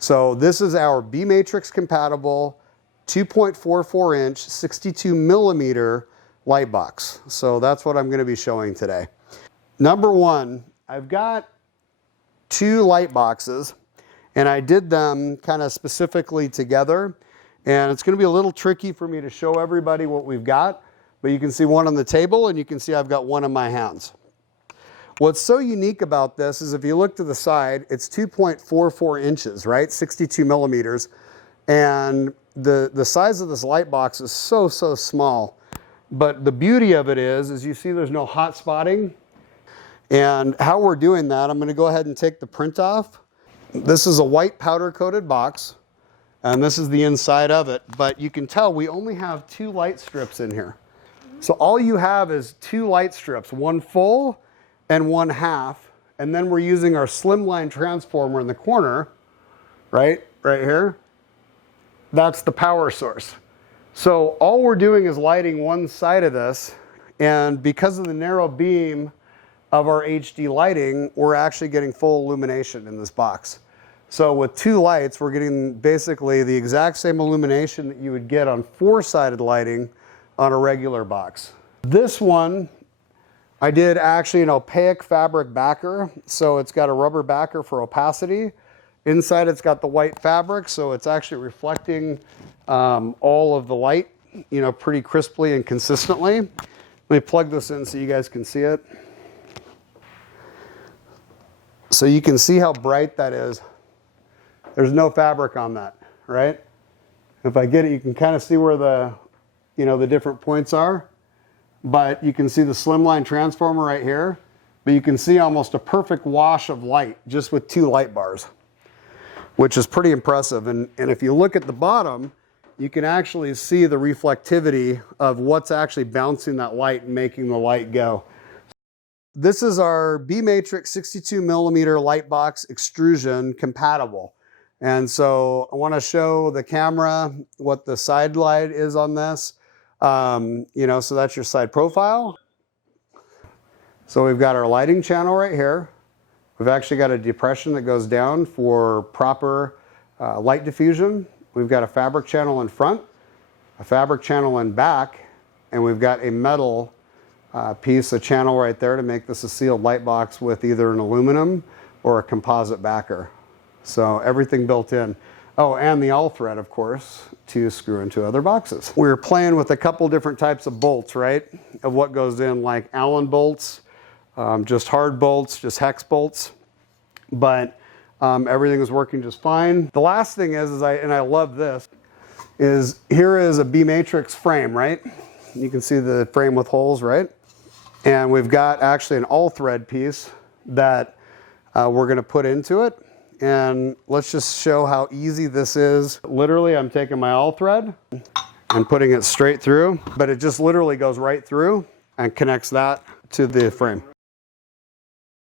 So this is our Bmatrix compatible 2.44 inch 62 millimeter light box. So that's what I'm going to be showing today. Number one, I've got two light boxes and I did them kind of specifically together, and it's going to be a little tricky for me to show everybody what we've got, but you can see one on the table and you can see I've got one in my hands. What's so unique about this is if you look to the side, it's 2.44 inches, right? 62 millimeters. And the size of this light box is so small. But the beauty of it is you see there's no hot spotting. And how we're doing that, I'm going to go ahead and take the print off. This is a white powder coated box, and this is the inside of it. But you can tell we only have two light strips in here. So all you have is two light strips, one full and one half, and then we're using our slimline transformer in the corner, right here. That's the power source. So all we're doing is lighting one side of this, and because of the narrow beam of our HD lighting, we're actually getting full illumination in this box. So with two lights, we're getting basically the exact same illumination that you would get on four-sided lighting on a regular box. This one, I did actually an opaque fabric backer, so it's got a rubber backer for opacity. Inside it's got the white fabric, so it's actually reflecting all of the light, pretty crisply and consistently. Let me plug this in so you guys can see it. So you can see how bright that is. There's no fabric on that, right? If I get it, you can kind of see where the different points are. But you can see the slimline transformer right here, but you can see almost a perfect wash of light just with two light bars, which is pretty impressive. And if you look at the bottom, you can actually see the reflectivity of what's actually bouncing that light and making the light go. This is our Bmatrix 62 millimeter light box extrusion compatible. And so I want to show the camera what the side light is on this. So that's your side profile. So we've got our lighting channel right here. We've actually got a depression that goes down for proper light diffusion. We've got a fabric channel in front, a fabric channel in back, and we've got a metal piece, a channel right there to make this a sealed light box with either an aluminum or a composite backer. So everything built in. Oh, and the all thread, of course, to screw into other boxes. We're playing with a couple different types of bolts, right? Of what goes in, like Allen bolts, just hard bolts, just hex bolts. But everything is working just fine. The last thing is I love this, is here is a Bmatrix frame, right? You can see the frame with holes, right? And we've got actually an all thread piece that we're gonna put into it. And let's just show how easy this is. Literally, I'm taking my all thread and putting it straight through, but it just literally goes right through and connects that to the frame.